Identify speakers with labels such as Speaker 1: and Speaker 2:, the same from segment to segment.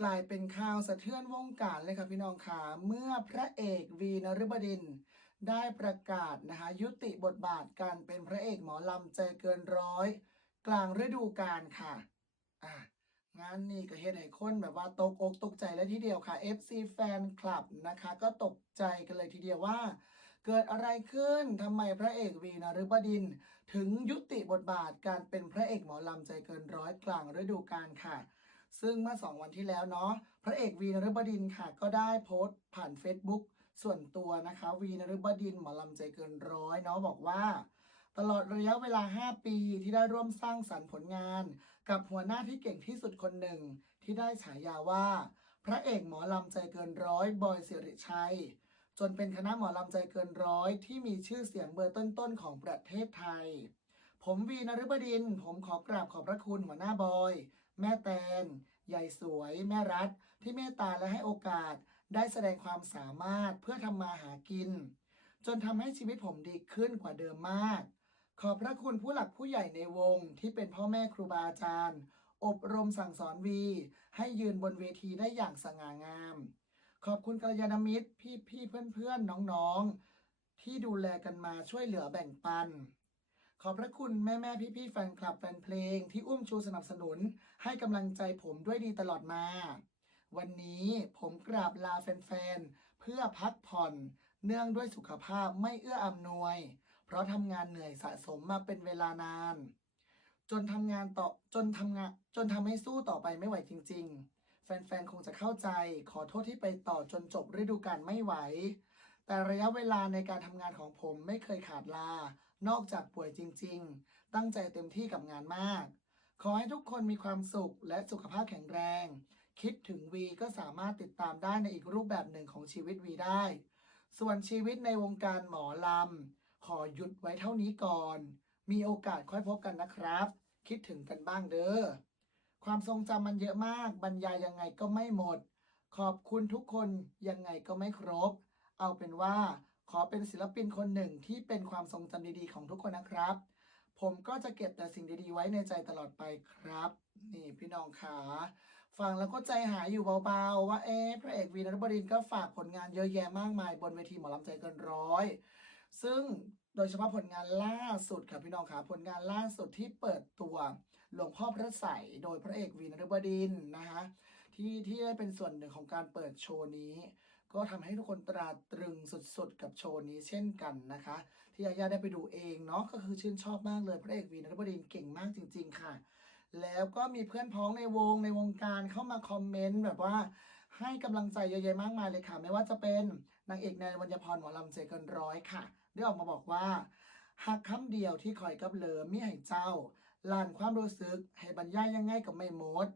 Speaker 1: กลายเป็นข่าวสะเทือนวงการเลยครับพี่น้องขาเมื่อพระเอกวีนฤบดิน ได้ประกาศนะคะยุติบทบาทการเป็นพระเอกหมอลำใจเกินร้อย กลางฤดูกาลค่ะอะงานนี้ก็เฮ็ดให้คนแบบว่าตกอกตกใจเลยทีเดียวค่ะ FC แฟนคลับนะคะ ก็ตกใจกันเลยทีเดียวว่า เกิดอะไรขึ้นทำไมพระเอกวีนฤบดิน ถึงยุติบทบาทการเป็นพระเอกหมอลำใจเกินร้อยกลางฤดูกาลค่ะ ซึ่งเมื่อสองวันที่แล้วเนาะพระเอกวีนฤบดินค่ะ ก็ได้โพสต์ผ่าน Facebook ส่วนตัวนะคะ วีนฤบดินหมอลำใจเกินร้อยเนาะบอกว่า ตลอดระยะเวลา 5 ปีที่ได้ร่วมสร้างสรรค์ผลงาน กับหัวหน้าที่เก่งที่สุดคนหนึ่ง ที่ได้ฉายาว่า พระเอกหมอลำใจเกินร้อยบอยสิริชัยจนเป็นคณะหมอลำใจเกินร้อยที่มีชื่อเสียงเบอร์ต้นๆของประเทศไทย ผมวีนฤบดิน ผมขอกราบขอบพระคุณหัวหน้าบอย แม่แตนยายสวย แม่รัฐ ที่เมตตาและให้โอกาส ได้แสดงความสามารถเพื่อทำมาหากิน จนทำให้ชีวิตผมดีขึ้นกว่าเดิมมาก ขอบพระคุณผู้หลักผู้ใหญ่ในวงที่เป็นพ่อแม่ครูบาอาจารย์ อบรมสั่งสอนวี ให้ยืนบนเวทีได้อย่างสง่างาม ขอบคุณกัลยาณมิตร พี่พี่เพื่อนเพื่อนน้องๆ ที่ดูแลกันมาช่วยเหลือแบ่งปัน ขอบพระคุณแม่แม่พี่พี่ๆแฟนคลับแฟนเพลงที่อุ้มชูสนับสนุน ให้กำลังใจผมด้วยดีตลอดมา วันนี้ผมกราบลาแฟนๆ เพื่อพักผ่อน เนื่องด้วยสุขภาพไม่เอื้ออำนวย เพราะทำงานเหนื่อยสะสมมาเป็นเวลานาน จนทำงานต่อจนทำงานจนทำให้สู้ต่อไปไม่ไหวจริง ๆ แฟนๆ คงจะเข้าใจ ขอโทษที่ไปต่อจนจบฤดูกาลไม่ไหว แต่ระยะเวลาในการทำงานของผมไม่เคยขาดลา นอกจากป่วยจริง ๆ ตั้งใจเต็มที่กับงานมาก ขอให้ทุกคนมีความสุขและสุขภาพแข็งแรง คิดถึงวีก็สามารถติดตามได้ในอีกรูปแบบหนึ่งของชีวิตวีได้ ส่วนชีวิตในวงการหมอลำ ขอหยุดไว้เท่านี้ก่อน มีโอกาสค่อยพบกันนะครับ คิดถึงกันบ้างเด้อ ความทรงจำมันเยอะมาก บรรยายยังไงก็ไม่หมด ขอบคุณทุกคนยังไงก็ไม่ครบ เอาเป็นว่า ขอเป็นศิลปินคนหนึ่งที่เป็นความทรงจำดีๆของทุกคนนะครับ ผมก็จะเก็บแต่สิ่งดีๆไว้ในใจตลอดไปครับ นี่พี่น้องขาฟังแล้วก็ใจหายอยู่เบาๆ ว่าเอ๊พระเอกวีนรบดินก็ฝากผลงานเยอะแยะมากมาย บนเวทีหมอลำใจเกินร้อยซึ่งโดยเฉพาะผลงานล่าสุดค่ะพี่น้องขาผลงานล่าสุดที่เปิดตัวหลวงพ่อพระใสโดยพระเอกวีนรบดินนะคะที่ที่ได้เป็นส่วนหนึ่งของการเปิดโชว์นี้ ก็ทำให้ทุกคนตราตรึงสุดๆ กับโชว์นี้เช่นกันนะคะ ที่ยายาได้ไปดูเองเนาะก็คือชื่นชอบมากเลยพระเอกวีนรบดินเก่งมากจริง ๆ ค่ะ แล้วก็มีเพื่อนพ้องในวงในวงการเข้ามาคอมเมนต์แบบว่าให้กำลังใจเยอะแยะมากมายเลยค่ะ ไม่ว่าจะเป็นนางเอกแนวรรณพรหมอลำใจเกินร้อยค่ะ ได้ออกมาบอกว่าหักคำเดียวที่คอยกับเหลิมมีให้เจ้าลานความรู้สึกให้บรรยายยังไงกับไม่หมด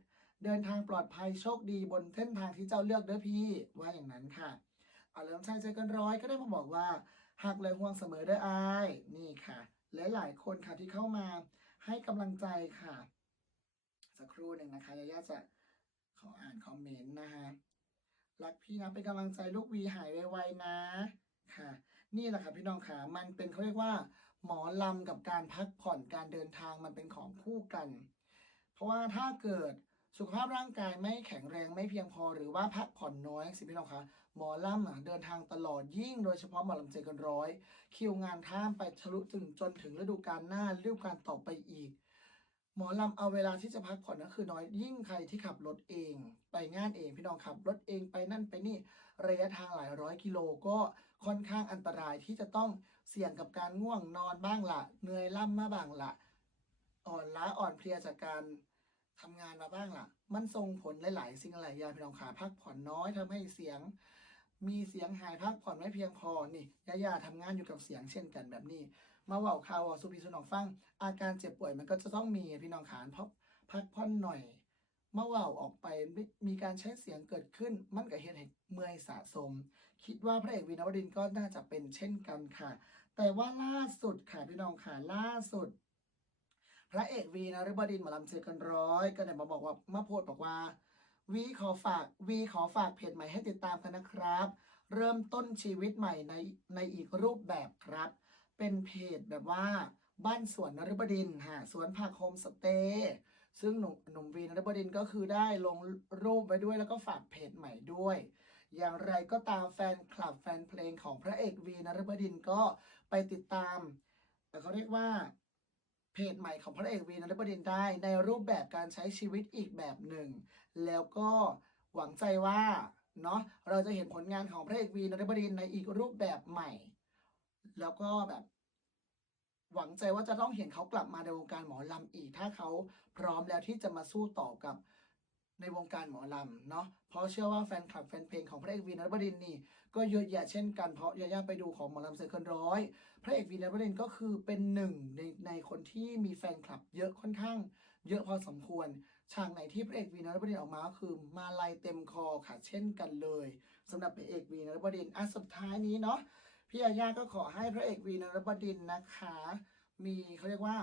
Speaker 1: เดินทางปลอดภัยโชคดีบนเส้นทางที่เจ้าเลือกเด้อพี่ ว่าอย่างนั้นค่ะเอาเลิมชายใจกินร้อยก็ได้มาบอกว่าหักเลยห่วงเสมอเด้ออายนี่ค่ะ และหลายคนค่ะที่เข้ามาให้กำลังใจค่ะ สักครู่หนึ่งนะคะยาย่าจะขออ่านคอมเมนต์นะคะรักพี่นะเป็นกำลังใจลูกวีหายไวๆนะค่ะ นี่แหละค่ะพี่น้องค่ะมันเป็นเขาเรียกว่า หมอลำกับการพักผ่อนการเดินทางมันเป็นของคู่กัน เพราะว่าถ้าเกิด สุขภาพร่างกายไม่แข็งแรงไม่เพียงพอหรือว่าพักผ่อนน้อยสิพี่น้องคะหมอลำอะเดินทางตลอดยิ่งโดยเฉพาะหมอลำใจกันร้อย คิวงานข้ามไปทะลุถึงจนถึงฤดูกาลหน้าฤดูกาลต่อไปอีก หมอลำเอาเวลาที่จะพักผ่อนก็คือน้อยยิ่งใครที่ขับรถเอง ไปงานเองพี่น้องขับรถเองไปนั่นไปนี่ระยะทางหลายร้อยกิโลก็ค่อนข้างอันตรายที่จะต้องเสี่ยงกับการง่วงนอนบ้างละเหนื่อยล่ำมาบ้างละอ่อนล้าอ่อนเพลียจากการ ทำงานมาบ้างล่ะ มันส่งผลหลาย ๆ สิ่งหลายอย่างพี่น้องขาพักผ่อนน้อยทำให้เสียง มีเสียงหายพักผ่อนไม่เพียงพอนี่ยายาทำงานอยู่กับเสียงเช่นกันแบบนี้ มาเว่าข่าวสุพีสุนองฟัง อาการเจ็บป่วยมันก็จะต้องมีพี่น้องขานเพราะพักผ่อนหน่อยเมื่อเว่าออกไปมีมีการใช้เสียงเกิดขึ้น มันก็เห็นให้เมื่อยสะสม คิดว่าพระเอกวีนวรินก็น่าจะเป็นเช่นกันค่ะ แต่ว่าล่าสุดค่ะพี่น้องค่ะล่าสุด พระเอกวีนฤบดินหมอลำเจอกันร้อย ก็ได้มาบอกว่ามาโพดบอกว่าวีขอฝากวีขอฝากเพจใหม่ให้ติดตามกันนะครับ เริ่มต้นชีวิตใหม่ในในอีกรูปแบบครับ เป็นเพจแบบว่าบ้านสวนนฤบดินทร์ค่ะสวนผักโฮมสเตย์ซึ่งหนุ่มหนุ่มวีนรบดินก็คือได้ลงรูปไว้ด้วยแล้วก็ฝากเพจใหม่ด้วย อย่างไรก็ตามแฟนคลับแฟนเพลงของพระเอกวีนรบดินก็ไปติดตามเอ่เขาเรียกว่า เพจใหม่ของพระเอกวีนรบดินทร์ได้ในรูปแบบการใช้ชีวิตอีกแบบหนึ่ง แล้วก็หวังใจว่าเนาะเราจะเห็นผลงานของพระเอกวีนรบดินทร์ในอีกรูปแบบใหม่ แล้วก็แบบ หวังใจว่าจะต้องเห็นเขากลับมาในวงการหมอลำอีก ถ้าเขาพร้อมแล้วที่จะมาสู้ต่อกับ ในวงการหมอลำเนาะเพราะเชื่อว่าแฟนคลับแฟนเพลงของพระเอกวีนรบดินนี่ ก็เยอะแยะเช่นกันเพราะยาย่าไปดูของหมอลำเซอร์เคิลร้อยพระเอกวีนรบดินก็คือเป็นหนึ่งในในคนที่มีแฟนคลับเยอะค่อนข้าง เยอะพอสมควรฉากไหนที่พระเอกวีนรบดินออกมาก็คือมาลายเต็มคอค่ะเช่นกันเลยสำหรับพระเอกวีนรบดินอะสุดท้ายนี้เนาะพี่ยาย่าก็ขอให้พระเอกวีนรบดินนะคะ มีเขาเรียกว่า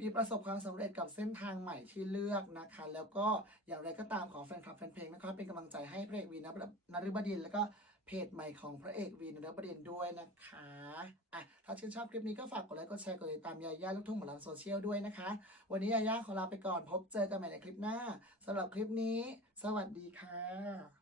Speaker 1: มีประสบความสำเร็จกับเส้นทางใหม่ที่เลือกนะคะ แล้วก็อย่างไรก็ตามขอแฟนคลับแฟนเพลงนะคะเป็นกำลังใจให้พระเอกวีนนฤบดินแล้วก็เพจใหม่ของพระเอกวีนนฤบดินด้วยนะคะอะถ้าชื่นชอบคลิปนี้ก็ฝากกดไลค์กดแชร์กดติดตามยาย่าลูกทุ่งหมอลำโซเชียลด้วยนะคะ วันนี้ยาย่าขอลาไปก่อนพบเจอกันใหม่ในคลิปหน้าสำหรับคลิปนี้ สวัสดีค่ะ